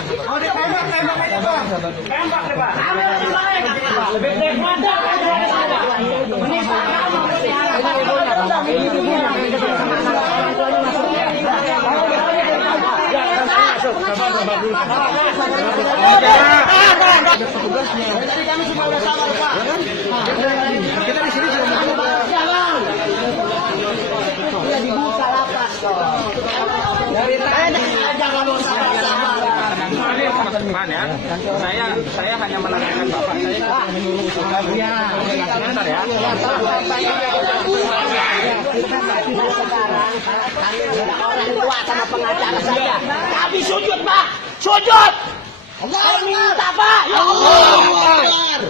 Tembak aja Pak. Tembak deh Pak. Lebih daripada Kita di sini sudah dibuka lapas. Dari tadi jangan ya. Saya hanya menanyakan Bapak, saya menyuruh sebentar ya. Sekarang orang tua sama pengacara saja. Kami sujud Pak, sujud. Kami minta Pak, ya Allah.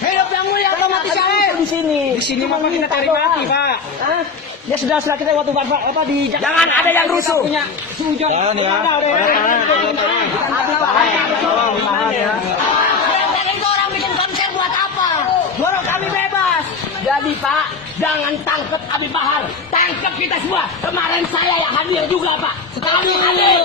Hidup yang mulia otomatis saya di sini. Di sini Bapak kita cari mati, Pak. Hah? Ya sudah kita waktu apa di jangan ada yang rusuh. Punya sujud. Jangan ya. Itu orang bikin konser buat apa? Dorong kami bebas. Jadi Pak, jangan tangkap Abi Bahar. Tangkap kita semua. Kemarin saya yang hadir juga Pak. Sekarang hadir.